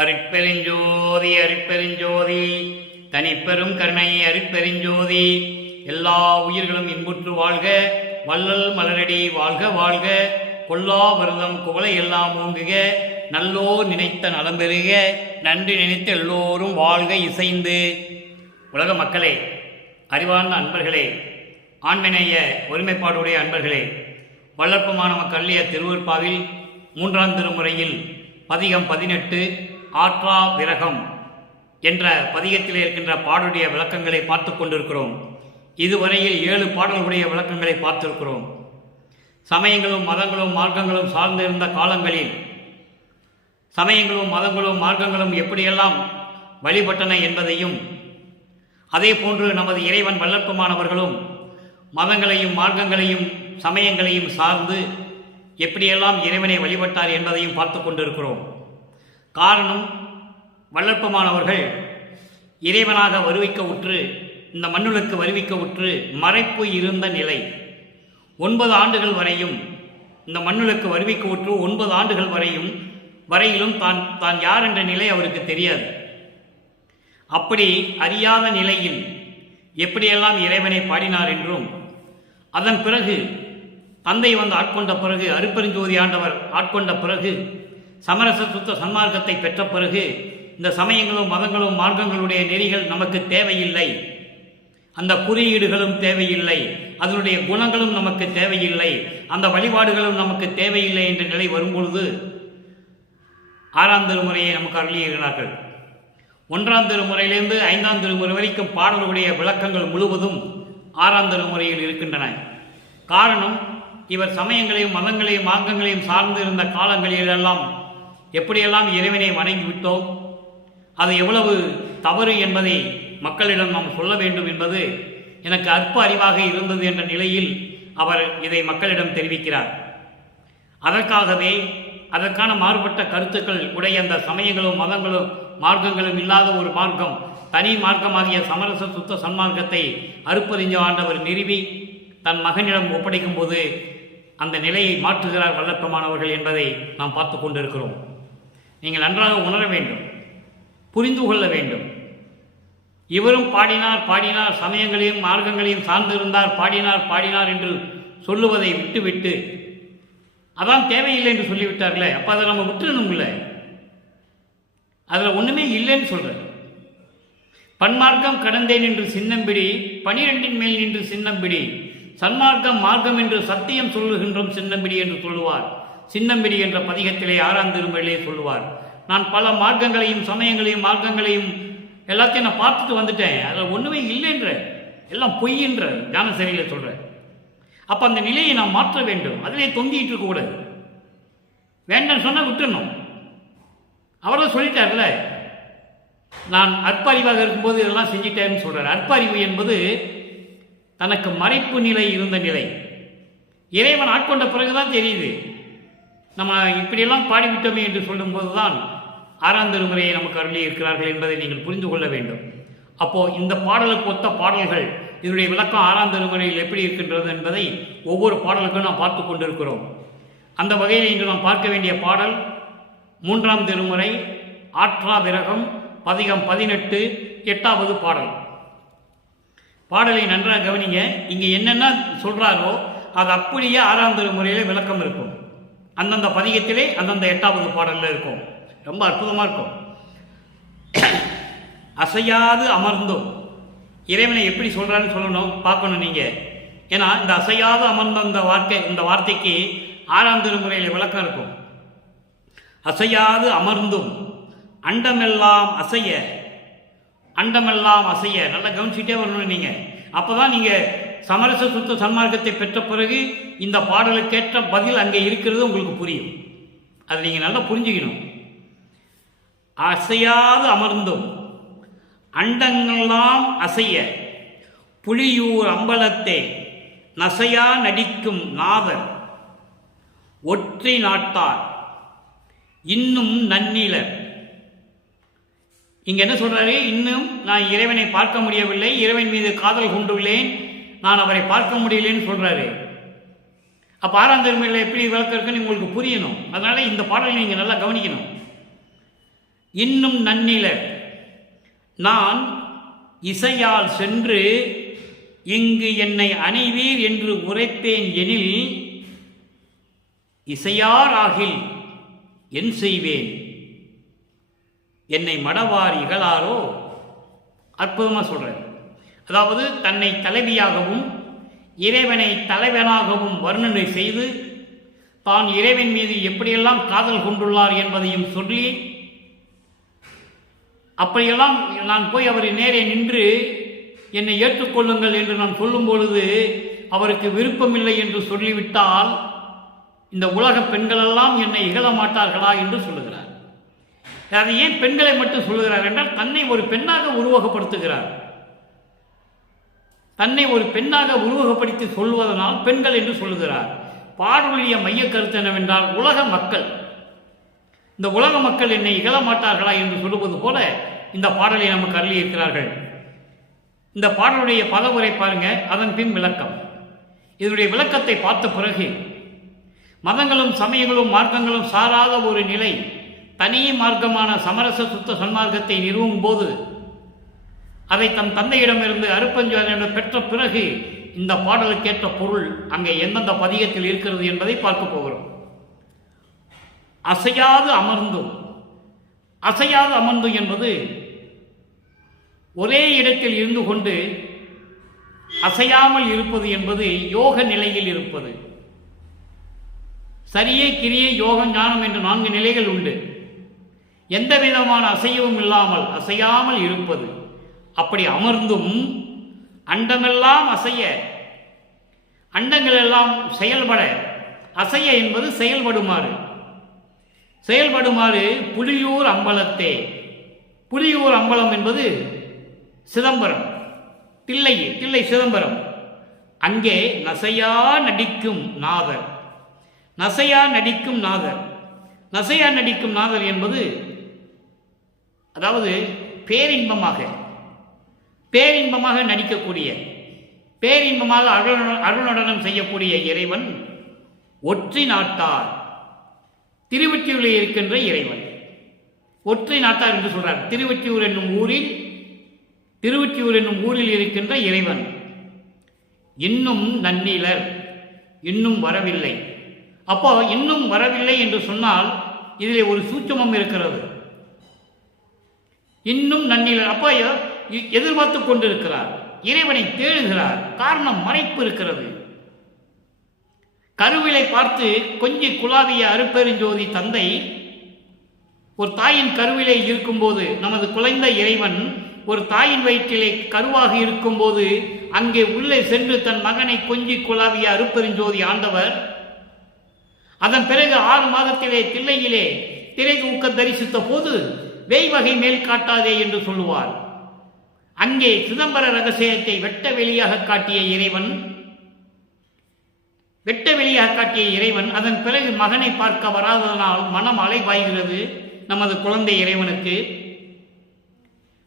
அருட்பெருஞ்சோதி அருட்பெருஞ்சோதி. தனிப்பெரும் கருணை அருட்பெருஞ்சோதி. எல்லா உயிர்களும் இன்புற்று வாழ்க வள்ளல் மலரடி வாழ்க வாழ்க. கொல்லா விரதம் குவளை எல்லாம் ஓங்குக நல்லோ நினைத்த நலம் பெறுக நன்றி நினைத்த எல்லோரும் வாழ்க இசைந்து. உலக மக்களே அறிவார்ந்த அன்பர்களே ஆண்மநேய ஒருமைப்பாடுடைய அன்பர்களே வளர்ப்பு மாணவ கல்லிய திருவருப்பாவில் மூன்றாம் திருமுறையில் பதிகம் பதினெட்டு ஆற்றா விரகம் என்ற பதிகத்தில் இருக்கின்ற பாடலுடைய விளக்கங்களை பார்த்து கொண்டிருக்கிறோம். இதுவரையில் ஏழு பாடல்களுடைய விளக்கங்களை பார்த்திருக்கிறோம். சமயங்களும் மதங்களும் மார்க்கங்களும் சார்ந்திருந்த காலங்களில் சமயங்களும் மதங்களும் மார்க்கங்களும் எப்படியெல்லாம் வழிபட்டன என்பதையும் அதே போன்று நமது இறைவன் வல்லற்பமானவர்களும் மதங்களையும் மார்க்கங்களையும் சமயங்களையும் சார்ந்து எப்படியெல்லாம் இறைவனை வழிபட்டார் என்பதையும் பார்த்து கொண்டிருக்கிறோம். காரணம் வல்லற்பமானவர்கள். இறைவனாக வருவிக்க உற்று இந்த மண்ணுலக்கு வருவிக்க உற்று மறைப்பு இருந்த நிலை. ஒன்பது ஆண்டுகள் வரையும் இந்த மண்ணுலக்கு வருவிக்க உற்று ஒன்பது ஆண்டுகள் வரையும் வரையிலும் தான் தான் யார் என்ற நிலை அவருக்கு தெரியாது. அப்படி அறியாத நிலையில் எப்படியெல்லாம் இறைவனை பாடினார் என்றும் அதன் பிறகு தந்தை வந்து ஆட்கொண்ட பிறகு அருப்பெருஞ்சோதி ஆண்டவர் ஆட்கொண்ட பிறகு சமரச சுத்த சன்மார்க்கத்தை பெற்ற பிறகு இந்த சமயங்களும் மதங்களும் மார்க்கங்களுடைய நெறிகள் நமக்கு தேவையில்லை. அந்த குறியீடுகளும் தேவையில்லை. அதனுடைய குணங்களும் நமக்கு தேவையில்லை. அந்த வழிபாடுகளும் நமக்கு தேவையில்லை என்ற நிலை வரும்பொழுது ஆறாம் திருமுறையை நமக்கு அருளியிருக்கிறார்கள். ஒன்றாம் திருமுறையிலிருந்து ஐந்தாம் திருமுறை வரைக்கும் பாடல்களுடைய விளக்கங்கள் முழுவதும் ஆறாம் திருமுறையில் இருக்கின்றன. காரணம் இவர் சமயங்களையும் மதங்களையும் மாங்கங்களையும் சார்ந்து இருந்த காலங்களிலெல்லாம் எப்படியெல்லாம் இறைவனை வணங்கி விட்டோம் அது எவ்வளவு தவறு என்பதை மக்களிடம் நாம் சொல்ல வேண்டும் என்பது எனக்கு அற்ப அறிவாக இருந்தது என்ற நிலையில் அவர் இதை மக்களிடம் தெரிவிக்கிறார். அதற்காகவே அதற்கான மாறுபட்ட கருத்துக்கள் உடைய அந்த சமயங்களும் மதங்களும் மார்க்கங்களும் இல்லாத ஒரு மார்க்கம் தனி மார்க்கமாகிய சமரச சுத்த சன்மார்க்கத்தை அறுப்பறிஞ்ச ஆண்டவர் நிறுவி தன் மகனிடம் ஒப்படைக்கும் போது அந்த நிலையை மாற்றுகிறார் வல்லப்பமானவர்கள் என்பதை நாம் பார்த்து கொண்டிருக்கிறோம். நீங்கள் நன்றாக உணர வேண்டும் புரிந்து கொள்ள வேண்டும். இவரும் பாடினார் பாடினார் சமயங்களையும் மார்க்கங்களையும் சார்ந்திருந்தார் பாடினார் பாடினார் என்று சொல்லுவதை விட்டுவிட்டு அதான் தேவையில்லை என்று சொல்லிவிட்டார்களே அப்போ அதை நம்ம விட்டுறணும்ல அதில் ஒன்றுமே இல்லைன்னு சொல்கிறேன் பன்மார்க்கம் கடந்தேன் என்று சின்னம்பிடி பனிரெண்டின் மேல் நின்று சின்னம்பிடி சன்மார்க்கம் மார்க்கம் என்று சத்தியம் சொல்லுகின்றோம் சின்னம்பிடி என்று சொல்லுவார். சின்னம்பிடி என்ற பதிகத்திலே ஆறாம் திருமலையிலே சொல்லுவார். நான் பல மார்க்கங்களையும் சமயங்களையும் மார்க்கங்களையும் எல்லாத்தையும் நான் பார்த்துட்டு வந்துட்டேன். அதில் ஒன்றுமே இல்லைன்ற எல்லாம் பொய்ன்ற ஞானசரியில் சொல்கிறேன் அப்போ அந்த நிலையை நான் மாற்ற வேண்டும். அதிலே தொங்கிட்டு இருக்கக்கூடாது வேண்டாம் சொன்னால் விட்டுடணும் அவரும் சொல்லிட்டார்ல நான் அற்ப அறிவாக இருக்கும்போது இதெல்லாம் செஞ்சிட்டேன்னு சொல்கிறார் அற்பறிவு என்பது தனக்கு மறைப்பு நிலை இருந்த நிலை. இறைவன் ஆட்கொண்ட பிறகுதான் தெரியுது. நம்ம இப்படியெல்லாம் பாடிவிட்டோமே என்று சொல்லும்போது தான் ஆறாம் திருமுறையை நமக்கு அருளி இருக்கிறார்கள் என்பதை நீங்கள் புரிந்து கொள்ள வேண்டும். அப்போ இந்த பாடலுக்கு ஒத்த பாடல்கள் இதனுடைய விளக்கம் ஆறாம் திருமுறையில் எப்படி இருக்கின்றது என்பதை ஒவ்வொரு பாடலுக்கும் நாம் பார்த்து கொண்டிருக்கிறோம். அந்த வகையில் இன்று நாம் பார்க்க வேண்டிய பாடல் மூன்றாம் திருமுறை ஆற்றா விரகம் பதிகம் பதினெட்டு எட்டாவது பாடல். பாடலை நன்றாக கவனிங்க. இங்கே என்னென்ன சொல்கிறாரோ அது அப்படியே ஆறாம் திருமுறையில் விளக்கம் இருக்கும். அந்தந்த பதிகத்திலே அந்தந்த எட்டாவது பாடலில் இருக்கும். ரொம்ப அற்புதமாக இருக்கும். அசையாது அமர்ந்தோம் இறைவனை எப்படி சொல்கிறான்னு சொல்லணும் பார்க்கணும் நீங்கள் ஏன்னா இந்த அசையாது அமர்ந்த இந்த வார்த்தை இந்த வார்த்தைக்கு ஆறாம் திருமுறையில் விளக்கம் இருக்கும். அசையாது அமர்ந்தும் அண்டமெல்லாம் அசைய. அண்டமெல்லாம் அசைய. நல்லா கவனிச்சுட்டே வரணும் நீங்கள் அப்போ தான் நீங்கள் சமரச சுத்த சன்மார்க்கத்தை பெற்ற பிறகு இந்த பாடலுக்கேற்ற பதில் அங்கே இருக்கிறது உங்களுக்கு புரியும். அதை நீங்கள் நல்லா புரிஞ்சுக்கணும். அசையாது அமர்ந்தும். அண்டங்கள்லாம் அசைய. புலியூர் அம்பலத்தே நசையா நடிக்கும் நாதர். ஒற்றை நாட்டார். இன்னும் நன்னிலர். இங்க என்ன சொல்றாரு? இன்னும் நான் இறைவனை பார்க்க முடியவில்லை. இறைவன் மீது காதல் கொண்டுள்ளேன். நான் அவரை பார்க்க முடியலன்னு சொல்கிறாரு அப்போ ஆறாம் திருமையில் எப்படி விளக்கம் இருக்குன்னு உங்களுக்கு புரியணும். அதனால் இந்த பாடலை நீங்கள் நல்லா கவனிக்கணும். இன்னும் நன்னிலர் நான் இசையால் சென்று இங்கு என்னை அணைவீர் என்று உரைத்தேன் எனில் இசையார் ஆகில் என் செய்வேன். என்னை மடவார் இகழாரோ? அற்புதமாக சொல்கிறேன் அதாவது தன்னை தலைவியாகவும் இறைவனை தலைவனாகவும் வர்ணனை செய்து தான் இறைவன் மீது எப்படியெல்லாம் காதல் கொண்டுள்ளார் என்பதையும் சொல்லி அப்படியெல்லாம் நான் போய் அவரை நேரே நின்று என்னை ஏற்றுக்கொள்ளுங்கள் என்று நான் சொல்லும் பொழுது அவருக்கு விருப்பமில்லை என்று சொல்லிவிட்டால் இந்த உலக பெண்களெல்லாம் என்னை இகழ மாட்டார்களா என்று சொல்லுகிறார். அதை ஏன் பெண்களை மட்டும் சொல்லுகிறார் என்றால் தன்னை ஒரு பெண்ணாக உருவகப்படுத்துகிறார். தன்னை ஒரு பெண்ணாக உருவகப்படுத்தி சொல்வதனால் பெண்கள் என்று சொல்லுகிறார். பாடலுடைய மைய கருத்து என்னவென்றால் உலக மக்கள். இந்த உலக மக்கள் என்னை இகழ மாட்டார்களா என்று சொல்லுவது போல இந்த பாடலை நமக்கு அருளியிருக்கிறார்கள். இந்த பாடலுடைய பதவுரை பாருங்க அதன் பின் விளக்கம். இதனுடைய விளக்கத்தை பார்த்த பிறகு மதங்களும் சமயங்களும் மார்க்கங்களும் சாராத ஒரு நிலை தனி மார்க்கமான சமரச சுத்த சன்மார்க்கத்தை நிறுவும் போது அதை தன் தந்தையிடமிருந்து அருப்பஞ்சாரியிடம் பெற்ற பிறகு இந்த பாடலுக்கேற்ற பொருள் அங்கே எந்தெந்த பதிகத்தில் இருக்கிறது என்பதை பார்க்க போகிறோம். அசையாது அமர்ந்தும் அசையாது அமர்ந்தும் என்பது ஒரே இடத்தில் இருந்து கொண்டு அசையாமல் இருப்பது என்பது யோக நிலையில் இருப்பது. சரியே கிரியே யோகம் ஞானம் என்ற நான்கு நிலைகள் உண்டு. எந்த விதமான அசையவும் இல்லாமல் அசையாமல் இருப்பது. அப்படி அமர்ந்தும் அண்டமெல்லாம் அசைய அண்டங்கள் எல்லாம் செயல்பட அசைய என்பது செயல்படுமாறு. செயல்படுமாறு புலியூர் அம்பலத்தே. புலியூர் அம்பலம் என்பது சிதம்பரம். தில்லை தில்லை சிதம்பரம். அங்கே நசையா நடிக்கும் நாதர். நசையா நடிக்கும் நாதர். நசையா நடிக்கும் நாதர் என்பது அதாவது பேரின்பமாக பேரின்பமாக நடிக்கக்கூடிய பேரின்பமாக அருள் அருள்நடனம் செய்யக்கூடிய இறைவன் ஒற்றி நாட்டார். திருவற்றியூரில் இருக்கின்ற இறைவன். ஒற்றை நாட்டார் என்று சொல்றார். திருவற்றியூர் என்னும் ஊரில் திருவற்றியூர் என்னும் ஊரில் இருக்கின்ற இறைவன். இன்னும் நன்னிலர் இன்னும் வரவில்லை. அப்போ இன்னும் வரவில்லை என்று சொன்னால் இதில் ஒரு சூட்சமம் இருக்கிறது. இன்னும் நன்னிலர். அப்போ எதிர்பார்த்து கொண்டிருக்கிறார். இறைவனை தேடுகிறார். காரணம் மறைப்பு இருக்கிறது. கருவிலை பார்த்து கொஞ்சி குலாவிய அருப்பெருஞ்சோதி தந்தை ஒரு தாயின் கருவிலே இருக்கும்போது நமது குலைந்த இறைவன் ஒரு தாயின் வயிற்றிலே கருவாக இருக்கும்போது அங்கே உள்ளே சென்று தன் மகனை கொஞ்சி குலாவிய அருப்பெருஞ்சோதி ஆண்டவர் அதன் பிறகு ஆறு மாதத்திலே தில்லையிலே திரை தூக்க தரிசித்த போது வெய்வகை மேல் காட்டாதே என்று சொல்லுவார். அங்கே சிதம்பர ரகசியத்தை வெட்ட வெளியாக காட்டிய இறைவன் வெட்ட வெளியாக காட்டிய இறைவன் அதன் பிறகு மகனை பார்க்க வராததனால் மனம் அலைபாய்கிறது நமது குழந்தை இறைவனுக்கு.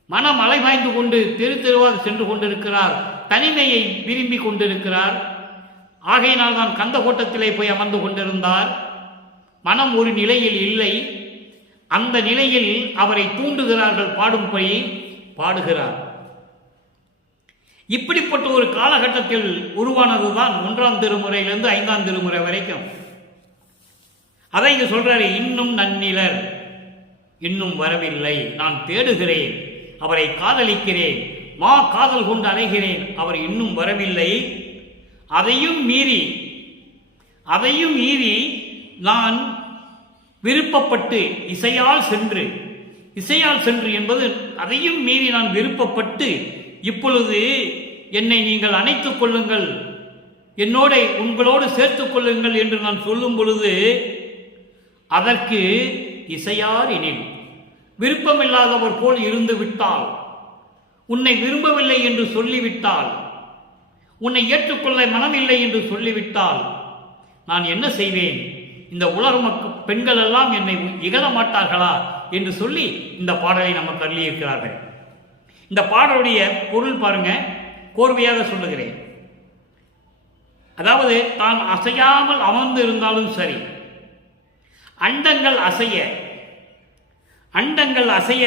மனம் அலைபாய்ந்து கொண்டு தெரு தெருவாக சென்று கொண்டிருக்கிறார் தனிமையை விரும்பி கொண்டிருக்கிறார். ஆகையினால் தான் கந்த கோட்டத்திலே போய் அமர்ந்து கொண்டிருந்தார். மனம் ஒரு நிலையில் இல்லை. அந்த நிலையில் அவரை தூண்டுகிறார்கள் பாடும்படி பாடுகிறார். இப்படிப்பட்ட ஒரு காலகட்டத்தில் உருவானதுதான் ஒன்றாம் திருமுறையிலிருந்து ஐந்தாம் திருமுறை வரைக்கும். அதை இங்கு சொல்றாரு இன்னும் நன்னிலர் இன்னும் வரவில்லை. நான் தேடுகிறேன் அவரை காதலிக்கிறேன் மா காதல் கொண்டு அலைகிறேன் அவர் இன்னும் வரவில்லை. அதையும் மீறி அதையும் மீறி நான் விருப்பப்பட்டு இசையால் சென்று இசையால் சென்று என்பது அதையும் மீறி நான் விருப்பப்பட்டு இப்பொழுது என்னை நீங்கள் அணைத்துக் கொள்ளுங்கள். என்னோட உங்களோடு சேர்த்துக் கொள்ளுங்கள் என்று நான் சொல்லும் பொழுது அதற்கு இசையார் எனில் விருப்பமில்லாதவர் போல் இருந்து விட்டால் உன்னை விரும்பவில்லை என்று சொல்லிவிட்டால் உன்னை ஏற்றுக்கொள்ள மனமில்லை என்று சொல்லிவிட்டால் நான் என்ன செய்வேன்? இந்த உலக மக்கள் பெண்கள் எல்லாம் என்னை இகழ மாட்டார்களா? என்று சொல்லி இந்த பாடலை நமக்கு அள்ளியிருக்கிறார்கள். இந்த பாடலுடைய பொருள் பாருங்க கோர்வையாக சொல்லுகிறேன். அதாவது தான் அசையாமல் அமர்ந்து இருந்தாலும் சரி அண்டங்கள் அசைய அண்டங்கள் அசைய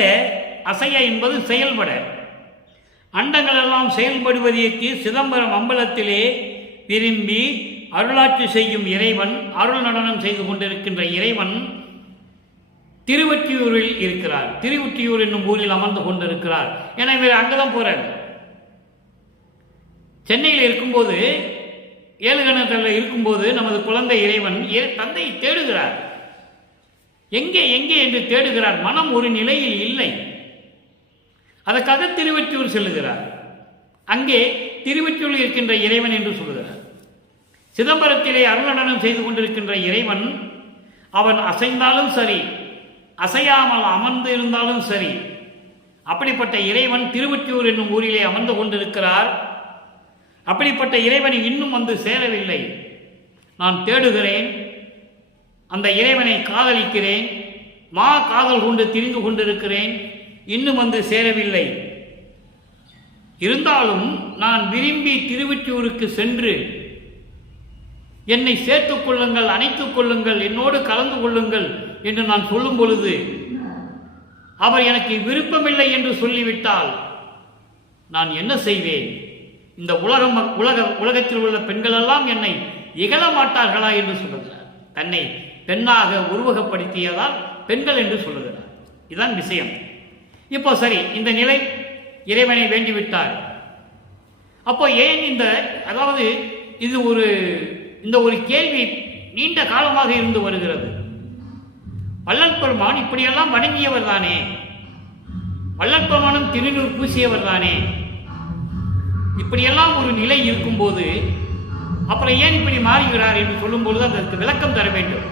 அசைய என்பது செயல்பட. அண்டங்கள் எல்லாம் செயல்படுவதற்கு சிதம்பரம் அம்பலத்திலே விரும்பி அருளாட்சி செய்யும் இறைவன் அருள் நடனம் செய்து கொண்டிருக்கின்ற இறைவன் திருவொற்றியூரில் இருக்கிறார். திருவொற்றியூர் என்னும் ஊரில் அமர்ந்து கொண்டிருக்கிறார். எனவே அங்கதான் போறார். சென்னையில் இருக்கும்போது ஏழுகணத்தில் இருக்கும்போது நமது குழந்தை இறைவன் ஏ- தந்தையை தேடுகிறார். எங்கே எங்கே என்று தேடுகிறார். மனம் ஒரு நிலையில் இல்லை. அதற்காக திருவெற்றியூர் செல்லுகிறார். அங்கே திருவெற்றியூரில் இருக்கின்ற இறைவன் என்று சொல்லுகிறார். சிதம்பரத்திலே அருளடனம் செய்து கொண்டிருக்கின்ற இறைவன் அவன் அசைந்தாலும் சரி அசையாமல் அமர்ந்து இருந்தாலும் சரி. அப்படிப்பட்ட இறைவன் திருவற்றியூர் என்னும் ஊரிலே அமர்ந்து கொண்டிருக்கிறார். அப்படிப்பட்ட இறைவனை இன்னும் வந்து சேரவில்லை. நான் தேடுகிறேன். அந்த இறைவனை காதலிக்கிறேன். மா காதல் கொண்டு திரிந்து கொண்டிருக்கிறேன். இன்னும் வந்து சேரவில்லை. இருந்தாலும் நான் விரும்பி திருவற்றியூருக்கு சென்று என்னை சேர்த்துக் கொள்ளுங்கள் அணைத்துக் கொள்ளுங்கள் என்னோடு கலந்து கொள்ளுங்கள். என்று நான் சொல்லும் பொழுது அவர் எனக்கு விருப்பமில்லை என்று சொல்லிவிட்டால் நான் என்ன செய்வேன்? இந்த உலகம் உலக உலகத்தில் உள்ள பெண்களெல்லாம் என்னை இகழ மாட்டார்களா என்று சொல்லுகிறார். தன்னை பெண்ணாக உருவகப்படுத்தியதால் பெண்கள் என்று சொல்லுகிறார். இதுதான் விஷயம். இப்போ சரி இந்த நிலை இறைவனை வேண்டிவிட்டார். அப்போ ஏன் இந்த அதாவது இது ஒரு இந்த ஒரு கேள்வி நீண்ட காலமாக இருந்து வருகிறது. வள்ளல் பெருமான் இப்படியெல்லாம் வணங்கியவர் தானே? வள்ளல் பெருமானும் திருநூறு பூசியவர் தானே? இப்படியெல்லாம் ஒரு நிலை இருக்கும்போது அப்புறம் ஏன் இப்படி மாறுகிறார் என்று சொல்லும் பொழுது அதற்கு விளக்கம் தர வேண்டும்.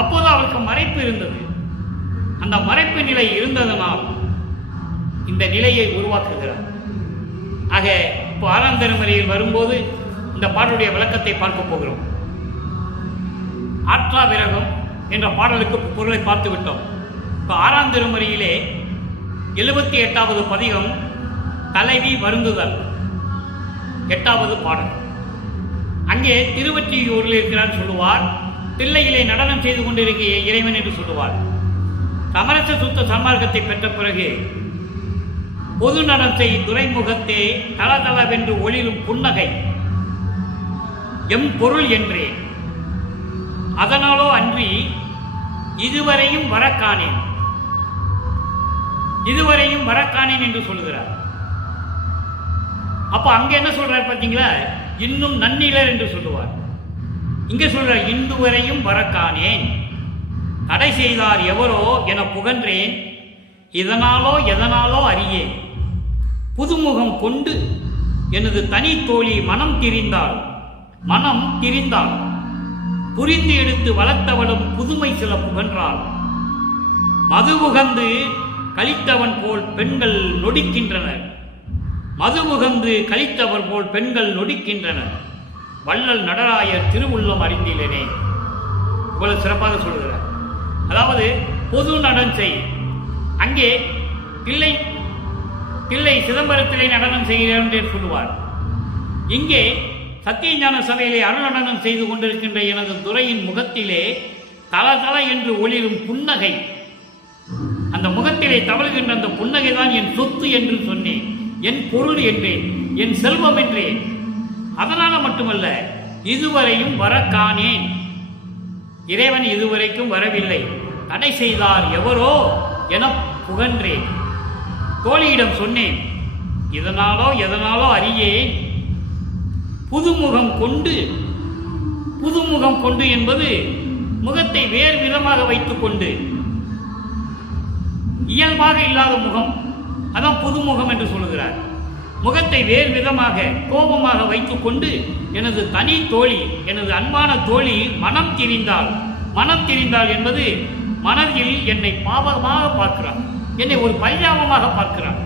அப்போது அவருக்கு மறைப்பு இருந்தது. அந்த மறைப்பு நிலை இருந்ததனால் இந்த நிலையை உருவாக்குகிறார். ஆக இப்போ ஆறாம் தலைமுறையில் வரும்போது இந்த பாட்டுடைய விளக்கத்தை பார்க்க போகிறோம். ஆற்றா விரகம் என்ற பாடலுக்கு பொருளை பார்த்து விட்டோம் இப்போ ஆறாம் திருமறையிலே எழுபத்தி எட்டாவது பதிகம் தலைவி வருந்துதல் எட்டாவது பாடல். அங்கே திருவற்றியூரில் இருக்கிறார் சொல்லுவார் தில்லையிலே நடனம் செய்து கொண்டிருக்கிற இறைவன் என்று சொல்லுவார். சமரச சுத்த சன்மார்க்கத்தை பெற்ற பிறகு பொது நடத்தை துறைமுகத்தே தளதளவென்று ஒளிரும் புன்னகை எம் பொருள் என்றே. அதனாலோ அன்றி இதுவரையும் வரக்கானேன். இதுவரையும் வரக்கானேன் என்று சொல்கிறார் அப்ப அங்க என்ன சொல்றார் பார்த்தீங்களா? இன்னும் நன்னிலர் என்று சொல்லுவார். இங்க சொல்றார் இன்று வரையும் வரக்கானேன். தடை செய்தார் எவரோ என புகன்றேன். இதனாலோ எதனாலோ அறியேன். புதுமுகம் கொண்டு எனது தனி தோழி மனம் திரிந்தாள். மனம் திரிந்தாள். புரிந்து எடுத்து வளர்த்தவளும் புதுமை சில புகன்றாள் மது உகந்து கழித்தவன் போல் பெண்கள் நொடிக்கின்றனர் மது உகந்து கழித்தவர் போல் பெண்கள் நொடிக்கின்றனர் வள்ளல் நடராயர் திருவுள்ளம் அறிந்திலேனே. இவ்வளவு சிறப்பாக சொல்கிறார் அதாவது பொது நடனம் செய். அங்கே பிள்ளை பிள்ளை சிதம்பரத்திலே நடனம் செய்கிறேன் என்று சொல்லுவார். இங்கே சத்தியஞான சபையிலே அருளடனம் செய்து கொண்டிருக்கின்ற எனது துறையின் முகத்திலே தல தல என்று ஒளிரும் புன்னகை. அந்த முகத்திலே தவழ்கின்ற அந்த புன்னகை தான் என் சொத்து என்று சொன்னேன். என் பொருள் என்றேன். என் செல்வம் என்றேன். அதனால மட்டுமல்ல இதுவரையும் வர காணேன். இறைவன் இதுவரைக்கும் வரவில்லை. தடை செய்தார் எவரோ என புகன்றேன். தோழியிடம் சொன்னேன் இதனாலோ எதனாலோ அறியேன். புதுமுகம் கொண்டு புதுமுகம் கொண்டு என்பது முகத்தை வேறு விதமாக வைத்துக்கொண்டு இயல்பாக இல்லாத முகம். அதான் புதுமுகம் என்று சொல்லுகிறார். முகத்தை வேறு விதமாக கோபமாக வைத்துக்கொண்டு எனது தனி தோழி எனது அன்பான தோழி மனம் திரிந்தால் மனம் திரிந்தாள் என்பது மனதில் என்னை பாவமாக பார்க்கிறார். என்னை ஒரு பரிதாபமாக பார்க்கிறார்.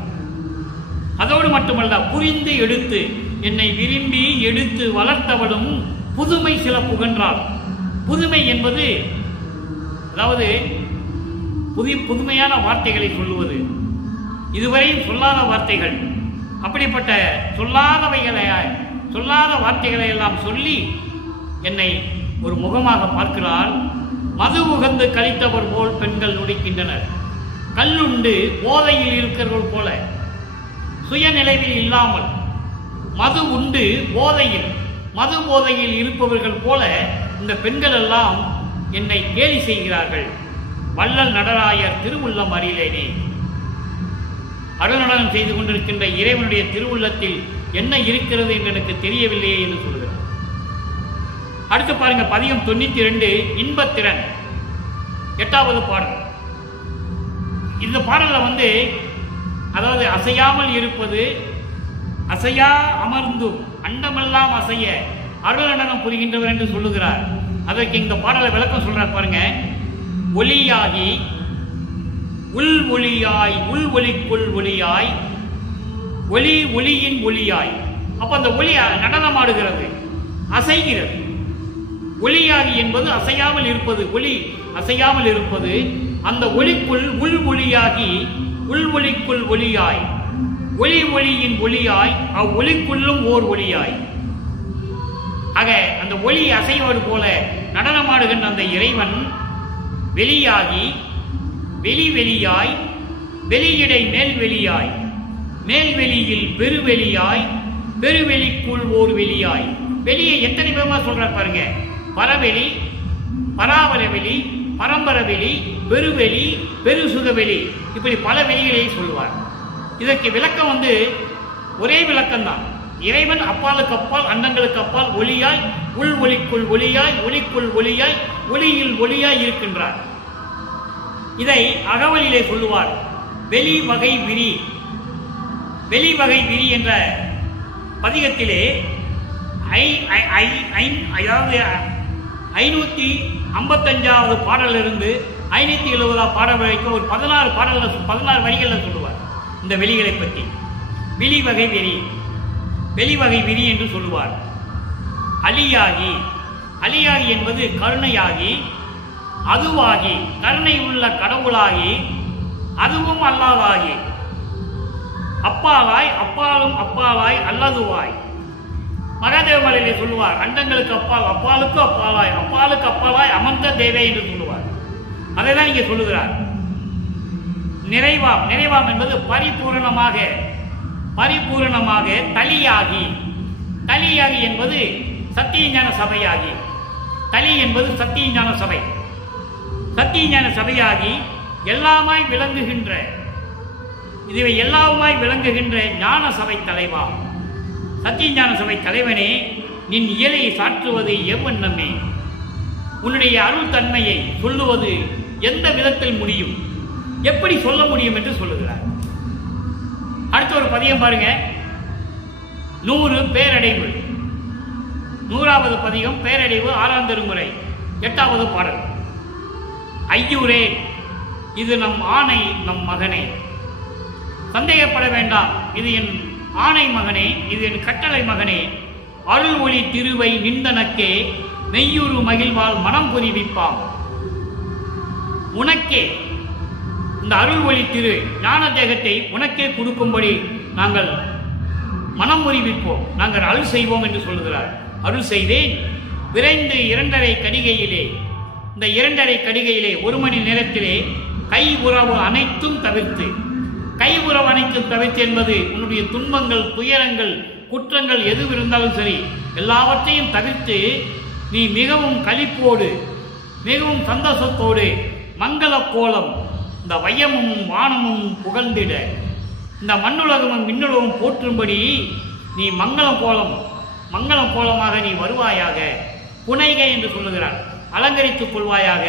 அதோடு மட்டுமல்ல புரிந்து எடுத்து என்னை விரும்பி எடுத்து வளர்த்தவளும் புதுமை சில புகன்றார் புதுமை என்பது அதாவது புதிய புதுமையான வார்த்தைகளை சொல்லுவது. இதுவரையும் சொல்லாத வார்த்தைகள். அப்படிப்பட்ட சொல்லாதவைகளை சொல்லாத வார்த்தைகளை எல்லாம் சொல்லி என்னை ஒரு முகமாக பார்க்கிறாள். மது உகந்து கழித்தவர் போல் பெண்கள் நுடிக்கின்றனர். கல்லுண்டு போதையில் இருக்கிறவர்கள் போல. சுயநிலைவில் இல்லாமல் மது உண்டு போதையில். மது போதையில் இருப்பவர்கள் போல இந்த பெண்கள் எல்லாம் என்னை கேலி செய்கிறார்கள். வள்ளல் நடராயர் திருவுள்ளம் அறியிலேனே அருள்நடனம் செய்து கொண்டிருக்கின்ற இறைவனுடைய திருவுள்ளத்தில் என்ன இருக்கிறது என்று எனக்கு தெரியவில்லையே என்று சொல்கிறார். அடுத்து பாருங்க பதிகம் தொண்ணூத்தி ரெண்டு இன்பத்திறன். எட்டாவது பாடல். இந்த பாடலில் வந்து அதாவது அசையாமல் இருப்பது அசையா அமர்ந்தும் அண்டமெல்லாம் அசைய அருள் நடனம் புரிகின்றவர் என்று சொல்லுகிறார். அதற்கு இந்த பாடலை விளக்கம் சொல்றார் பாருங்க. ஒளியாகி உள் ஒளியாய் உள் ஒளிக்குள் ஒளியாய் ஒளி ஒளியின் ஒளியாய். அப்ப அந்த ஒளி நடனமாடுகிறது அசைகிறது. ஒளியாகி என்பது அசையாமல் இருப்பது ஒளி அசையாமல் இருப்பது அந்த ஒளிக்குள் உள் ஒளியாகி உள் ஒளிக்குள் ஒளியாய். ஒளி ஒளியின் ஒளியாய் அவ்வொளிக்குள்ளும் ஓர் ஒளியாய் ஆக அந்த ஒளி அசைவது போல நடனமாடுகின்ற அந்த இறைவன் வெளியாகி வெளி வெளியாய் வெளியிடை மேல் வெளியாய் மேல்வெளியில் பெருவெளியாய் பெருவெளிக்குள் ஓர் வெளியாய். வெளியை எத்தனை பேருமா சொல்றார் பாருங்க. பரவெளி பராபரவெளி வெளி பரம்பர வெளி பெருவெளி பெருசுகவெளி இப்படி பல வெளிகளை சொல்வார். இதற்கு விளக்கம் வந்து ஒரே விளக்கம்தான். இறைவன் அப்பாலுக்கு அப்பால் அண்டங்களுக்கு அப்பால் ஒளியாய் உள் ஒளிக்குள் ஒளியாய் ஒளிக்குள் ஒளியாய் ஒளியில் ஒளியாய் இருக்கின்றார். இதை அகவலிலே சொல்லுவார் வெளி வகை விரி. வெளி வகை விரி என்ற பதிகத்திலே ஐ ஐ- ஐ- அதாவது ஐநூற்றி ஐம்பத்தஞ்சாவது பாடலிருந்து ஐநூற்றி எழுபதாவது பாடல் வரைக்கும் ஒரு பதினாறு பாடல்கள் பதினாறு வரிகளில் சொல்லுவார். இந்த வெளிகளை பற்றி. வெளி வகை வெறி. வெளி வகை விரி என்று சொல்லுவார். அலியாகி அலியாகி என்பது கருணையாகி அதுவாகி கருணை உள்ள கடவுளாகி அதுவும் அல்லாதாகி. அப்பாவாய் அப்பாலும் அப்பாவாய் அல்லதுவாய். மகாதேவமலையிலே சொல்லுவார் அண்டங்களுக்கு அப்பால் அப்பாலுக்கு அப்பாவாய் அப்பாலுக்கு அப்பாலாய் அமர்ந்த தேவே என்று சொல்லுவார். அதை தான் இங்கே சொல்லுகிறார். நிறைவாம். நிறைவாம் என்பது பரிபூரணமாக பரிபூரணமாக தலியாகி. தலியாகி என்பது சத்தியஞான சபையாகி. தலி என்பது சத்தியஞான சபை. சத்தியஞான சபையாகி எல்லாமாய் விளங்குகின்ற இதுவை எல்லாவுமாய் விளங்குகின்ற ஞான சபை தலைவா. சத்தியஞான சபை தலைவனே நின் இயலை சாற்றுவது எவ்வண்ணமே? உன்னுடைய அருள் தன்மையை சொல்லுவது எந்த விதத்தில் முடியும்? எப்படி சொல்ல முடியும் என்று சொல்லுகிறார். அடுத்த ஒரு பதியம் பாருங்க. நூறு பேரடைவு. நூறாவது பதிகம் பேரடைவு ஆறாம் திருமுறை எட்டாவது பாடல். ஐயூரே இது நம் ஆணை நம் மகனே. சந்தேகப்பட வேண்டாம் இது என் ஆணை மகனே இது என் கட்டளை மகனே. அருள் ஒளி திருவை நிந்தனக்கே மெய்யூறு மகிழ்வால் மனம் புரிவிப்பாம் உனக்கே இந்த அருள் ஒளி திரு ஞான தேகத்தை உனக்கே கொடுக்கும்படி நாங்கள் மனம் முறிவிப்போம் நாங்கள் அருள் செய்வோம் என்று சொல்லுகிறார். அருள் செய்தேன். விரைந்து இரண்டரை கடிகையிலே இந்த இரண்டரை கடிகையிலே ஒரு மணி நேரத்திலே கை உறவு அனைத்தும் தவிர்த்து கை உறவு அனைத்தும் தவிர்த்து என்பது உன்னுடைய துன்பங்கள் துயரங்கள் குற்றங்கள் எது இருந்தாலும் சரி எல்லாவற்றையும் தவிர்த்து நீ மிகவும் களிப்போடு மிகவும் சந்தோஷத்தோடு மங்கள கோலம் இந்த வையமும் வானமும் புகழ்ந்திட. இந்த மண்ணுலகமும் மின்னுலகம் போற்றும்படி நீ மங்களம் கோலம் மங்களம் கோலமாக நீ வருவாயாக. புனைக என்று சொல்லுகிறார் அலங்கரித்துக் கொள்வாயாக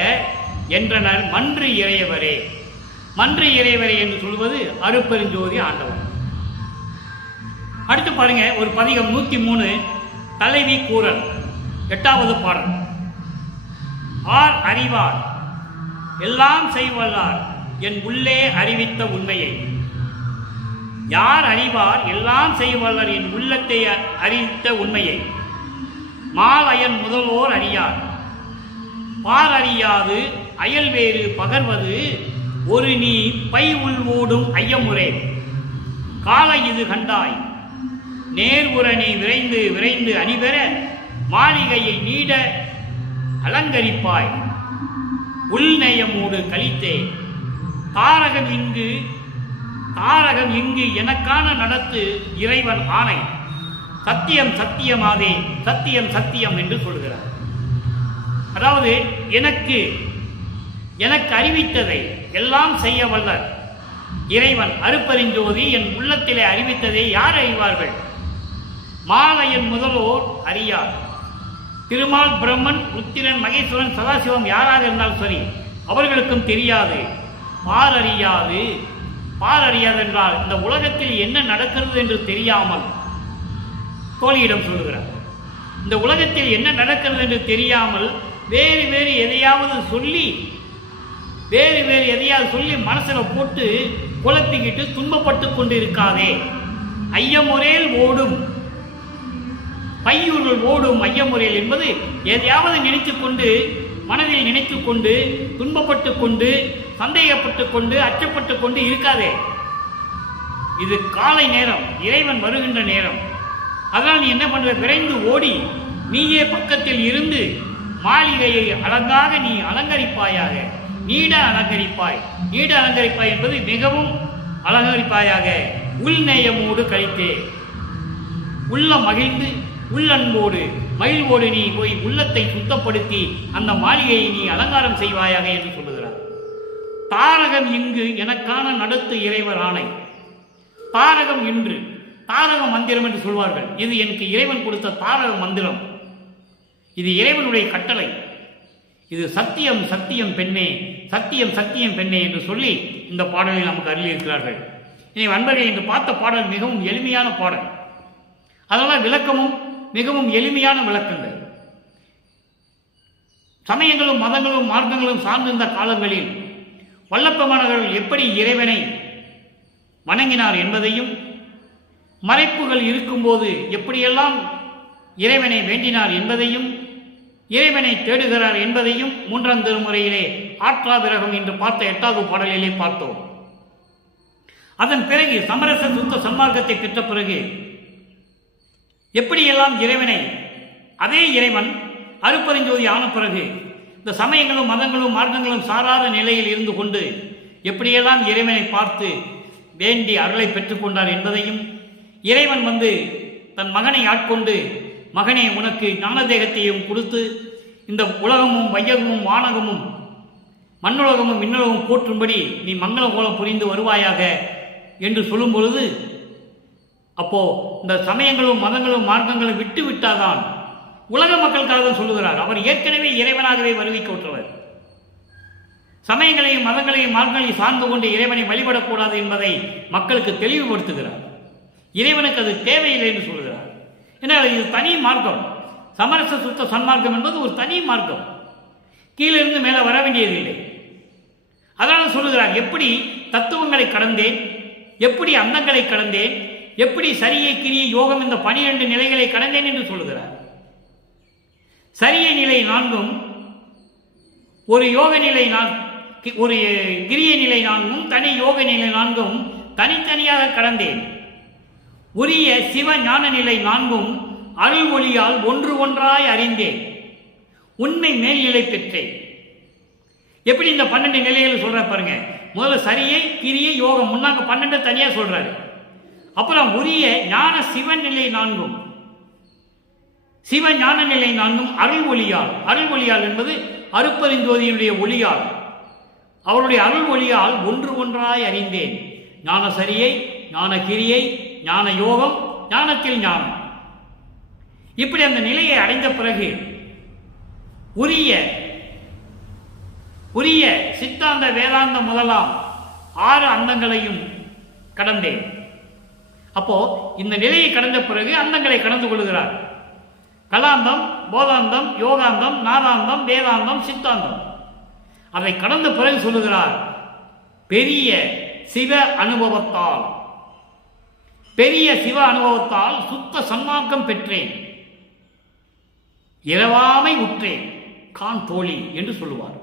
என்றனர் மன்று இறையவரே மன்று இறையவரே என்று சொல்வது அருப்பெருஞ்சோதி ஆண்டவன் அடுத்து பாருங்க ஒரு பதிகம் நூத்தி மூணு தலைவி கூறல். எட்டாவது பாடல். ஆர் அறிவார் எல்லாம் செய்வல்லார். என் உள்ளே அறிவித்த உண்மையை. யார் அறிவார் எல்லாம் செய்வல்லர் என் உள்ளத்தை அறிவித்த உண்மையை. மாலயன் முதல்வோர் அறியார். பார் அறியாது அயல் வேறு பகர்வது ஒரு நீ பை உள்வோடும் ஐயமுறை. காலை இது கண்டாய் நேர்வுற விரைந்து விரைந்து அணிபெற மாளிகையை நீட அலங்கரிப்பாய். உள்நயமூடு கழித்தேன் தாரகம் இங்கு தாரகம் இங்கு எனக்கான நடத்து இறைவன் ஆணை சத்தியம் சத்தியமாதே சத்தியம் சத்தியம் என்று சொல்கிறார். அதாவது எனக்கு எனக்கு அறிவித்ததை எல்லாம் செய்ய வல்லர். இறைவன் அருப்பரிஞ்சோதி என் உள்ளத்திலே அறிவித்ததை யார் அறிவார்கள்? மாலையன் முதல்வோர் அறியார். திருமால் பிரம்மன் உத்திரன் மகேஸ்வரன் சதாசிவம் யாராக இருந்தாலும் சரி அவர்களுக்கும் தெரியாது. பாரறியாது. பாரறியாதென்றால் என்றால் இந்த உலகத்தில் என்ன நடக்கிறது என்று தெரியாமல் தோழியிடம் சொல்லுகிறார். இந்த உலகத்தில் என்ன நடக்கிறது என்று தெரியாமல் வேறு வேறு எதையாவது சொல்லி வேறு வேறு எதையாவது சொல்லி மனசில் போட்டு குழப்பிக்கிட்டு துன்பப்பட்டு கொண்டு இருக்காதே ஐயமுறையில் ஓடும். பையூர்கள் ஓடும் ஐயமுறையில் என்பது எதையாவது நினைத்து கொண்டு மனதில் நினைத்து கொண்டு துன்பப்பட்டு கொண்டு சந்தேகப்பட்டு கொண்டு அச்சப்பட்டு கொண்டு இருக்காதே. இது காலை நேரம் இறைவன் வருகின்ற நேரம். அதனால் நீ என்ன பண்ற விரைந்து ஓடி நீயே பக்கத்தில் இருந்து மாளிகையை அழகாக நீ அலங்கரிப்பாயாக. நீட அலங்கரிப்பாய். நீட அலங்கரிப்பாய் என்பது மிகவும் அலங்கரிப்பாயாக. உள்நேயமோடு கழித்தே. உள்ள மகிழ்ந்து உள்ளன்போடு மகிழ்வோடு நீ போய் உள்ளத்தை சுத்தப்படுத்தி அந்த மாளிகையை நீ அலங்காரம் செய்வாயாக என்று சொல்லுது. தாரகம் இங்கு எனக்கான நடத்து இறைவர் ஆணை. தாரகம் என்று தாரக மந்திரம் என்று சொல்வார்கள். இது எனக்கு இறைவன் கொடுத்த தாரக மந்திரம். இது இறைவனுடைய கட்டளை. இது சத்தியம் சத்தியம் பெண்ணே சத்தியம் சத்தியம் பெண்ணே என்று சொல்லி இந்த பாடலை நமக்கு அருளியிருக்கிறார்கள். இனி அன்பர்களே இன்று பார்த்த பாடல் மிகவும் எளிமையான பாடல். அதனால் விளக்கமும் மிகவும் எளிமையான விளக்கங்கள். சமயங்களும் மதங்களும் மார்க்கங்களும் சார்ந்திருந்த காலங்களில் வல்லப்பமானவர்கள் எப்படி இறைவனை வணங்கினார் என்பதையும் மறைப்புகள் இருக்கும்போது எப்படியெல்லாம் இறைவனை வேண்டினார் என்பதையும் இறைவனை தேடுகிறார் என்பதையும் மூன்றாம் திருமுறையிலே ஆற்றாவிரகம் என்று பார்த்த எட்டாவது பாடலிலே பார்த்தோம். அதன் பிறகு சமரச சுத்த சன்மார்க்கத்தை பெற்ற பிறகு எப்படியெல்லாம் இறைவனை அதே இறைவன் அருப்பரிஞ்சோதி ஆன பிறகு இந்த சமயங்களும் மதங்களும் மார்க்கங்களும் சாராத நிலையில் இருந்து கொண்டு எப்படியெல்லாம் இறைவனை பார்த்து வேண்டி அருளை பெற்றுக்கொண்டார் என்பதையும் இறைவன் வந்து தன் மகனை ஆட்கொண்டு மகனே உனக்கு ஞானதேகத்தையும் கொடுத்து இந்த உலகமும் வையகமும் வானகமும் மண்ணுலகமும் மின்னுலகமும் போற்றும்படி நீ மங்கள கோலம் புரிந்து வருவாயாக என்று சொல்லும் பொழுது அப்போ இந்த சமயங்களும் மதங்களும் மார்க்கங்களும் விட்டு விட்டாதான் உலக மக்களுக்காக தான் சொல்லுகிறார். அவர் ஏற்கனவே இறைவனாகவே வருவிக்கொற்றவர் சமயங்களையும் மதங்களையும் மார்க்கங்களையும் சார்ந்து கொண்டு இறைவனை வழிபடக்கூடாது என்பதை மக்களுக்கு தெளிவுபடுத்துகிறார். இறைவனுக்கு அது தேவையில்லை என்று சொல்கிறார் ஏன்னா இது தனி மார்க்கம். சமரச சுத்த சன்மார்க்கம் என்பது ஒரு தனி மார்க்கம். கீழிருந்து மேலே வர வேண்டியதில்லை. அதனால் சொல்லுகிறார் எப்படி தத்துவங்களை கடந்தேன்? எப்படி அந்தங்களை கடந்தேன்? எப்படி சரியை கிரியை யோகம் இந்த பனிரெண்டு நிலைகளை கடந்தேன்? என்று சொல்லுகிறார். சரிய நிலை நான்கும் ஒரு யோக நிலை நான் ஒரு கிரிய நிலை நான்கும் தனி யோக நிலை நான்கும் தனித்தனியாக கடந்தேன். உரிய சிவ ஞான நிலை நான்கும் அருள் ஒளியால் ஒன்று ஒன்றாய் அறிந்தேன். உண்மை மேல்நிலை பெற்றேன். எப்படி இந்த பன்னெண்டு நிலைகள் சொல்ற பாருங்க. முதல்ல சரியை கிரியை யோகம் முன்னாங்க பன்னெண்டு தனியா சொல்றாரு. அப்புறம் உரிய ஞான சிவன் நிலை நான்கும் சிவ ஞான நிலை நான்கும் அருள் ஒளியால். அருள் ஒளியால் என்பது அருப்பரிஞ்சோதியினுடைய ஒளியால். அவருடைய அருள் ஒளியால் ஒன்று ஒன்றாய் அறிந்தேன். ஞான சரியை ஞான கிரியை ஞான யோகம் ஞானத்தில் ஞானம். இப்படி அந்த நிலையை அடைந்த பிறகு உரிய உரிய சித்தாந்த வேதாந்த முதலாம் ஆறு அந்தங்களையும் கடந்தேன். அப்போ இந்த நிலையை கடந்த பிறகு அந்தங்களை கடந்து கொள்கிறார். கலாந்தம் போதாந்தம் யோகாந்தம் நாதாந்தம் வேதாந்தம் சித்தாந்தம். அதை கடந்த பிறகு சொல்லுகிறார் பெரிய சிவ அனுபவத்தால். பெரிய சிவ அனுபவத்தால் சுத்த சன்மார்க்கம் பெற்றேன். இரவாமை உற்றேன். கான் தோழி என்று சொல்லுவார்.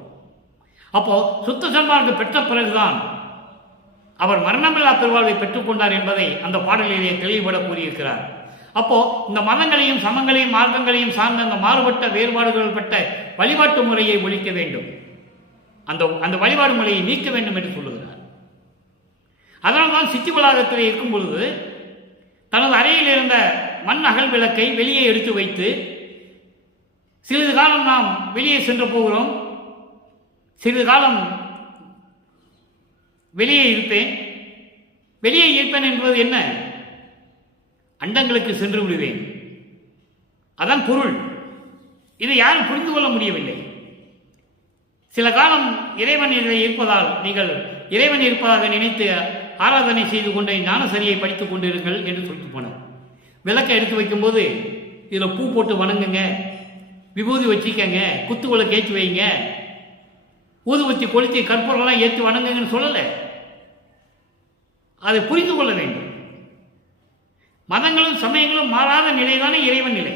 அப்போ சுத்த சன்மார்க்கம் பெற்ற பிறகுதான் அவர் மரணமில்லா பெருவாழ்வை பெற்றுக்கொண்டார் என்பதை அந்த பாடலிலே தெளிவுபட கூறியிருக்கிறார். அப்போ இந்த மதங்களையும் சமங்களையும் மார்க்கங்களையும் சார்ந்த அந்த மாறுபட்ட வேறுபாடுகள் பட்ட வழிபாட்டு முறையை ஒழிக்க வேண்டும். அந்த அந்த வழிபாடு முறையை நீக்க வேண்டும் என்று சொல்லுகிறார். அதனால்தான் சித்தி வளாகத்தில் இருக்கும் பொழுது தனது அறையில் இருந்த மண் அகல் விளக்கை வெளியே எடுத்து வைத்து சிறிது காலம் நாம் வெளியே சென்று போகிறோம். சிறிது காலம் வெளியே இருப்பேன். வெளியே இருப்பேன் என்பது என்ன? அண்டங்களுக்கு சென்று விடுவேன். அதான் பொருள். இதை யாரும் புரிந்து கொள்ள முடியவில்லை. சில காலம் இறைவன் இருப்பதால் நீங்கள் இறைவன் இருப்பதாக நினைத்து ஆராதனை செய்து கொண்டு ஞானசரியை படித்துக் கொண்டிருங்கள் என்று சொல்லிட்டு போனார். விளக்கை எடுத்து வைக்கும்போது இதில் பூ போட்டு வணங்குங்க விபூதி வச்சுக்கங்க குத்து விளக்கு ஏற்றி வைங்க ஊதுபத்தி கொளுத்தி கற்பூரம்லாம் ஏற்றி வணங்குங்கன்னு சொல்லலை. அதை புரிந்து கொள்ள வேண்டும். மதங்களும் சமயங்களும் மாறாத நிலைதானே இறைவன் நிலை?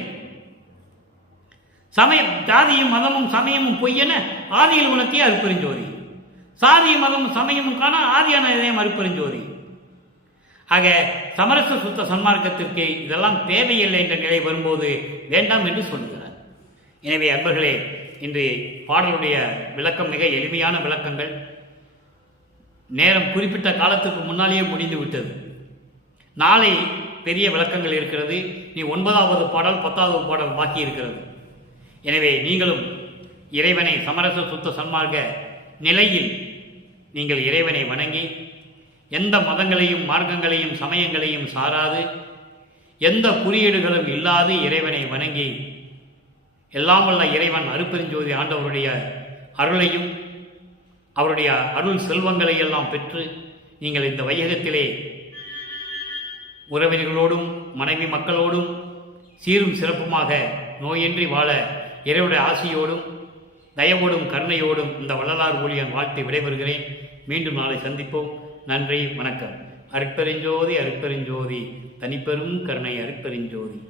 சமயம் ஜாதியும் மதமும் சமயமும் பொய்யென ஆதியில் உணர்த்திய அருப்பெருஞ்சோதி. சாதியும் மதமும் சமயமும் காண ஆதியான இதயம் அருப்பெருஞ்சோதி. ஆக சமரச சுத்த சன்மார்க்கத்திற்கு இதெல்லாம் தேவையில்லை என்ற நிலை வரும்போது வேண்டாம் என்று சொல்கிறார். எனவே அன்பர்களே இன்று பாடலுடைய விளக்கம் மிக எளிமையான விளக்கங்கள். நேரம் குறிப்பிட்ட காலத்துக்கு முன்னாலேயே முடிந்து விட்டது. நாளை பெரிய விளக்கங்கள் இருக்கிறது. நீ ஒன்பதாவது பாடல் பத்தாவது பாடல் பாக்கி இருக்கிறது. எனவே நீங்களும் இறைவனை சமரச சுத்த சன்மார்க்க நிலையில் நீங்கள் இறைவனை வணங்கி எந்த மதங்களையும் மார்க்கங்களையும் சமயங்களையும் சாராது எந்த குறியீடுகளும் இல்லாது இறைவனை வணங்கி எல்லாம் வல்ல இறைவன் அருப்பெருஞ்சோதி ஆண்டவருடைய அருளையும் அவருடைய அருள் செல்வங்களை எல்லாம் பெற்று நீங்கள் இந்த வையகத்திலே உறவினர்களோடும் மனைவி மக்களோடும் சீரும் சிறப்புமாக நோயின்றி வாழ இறைவனுடைய ஆசியோடும் தயவோடும் கருணையோடும் இந்த வள்ளலார் ஊழியன் வாழ்த்து விடைபெறுகிறேன். மீண்டும் நாளை சந்திப்போம். நன்றி வணக்கம். அருட்பெருஞ்சோதி அருட்பெருஞ்சோதி தனிப்பெரும் கருணை அருட்பெருஞ்சோதி.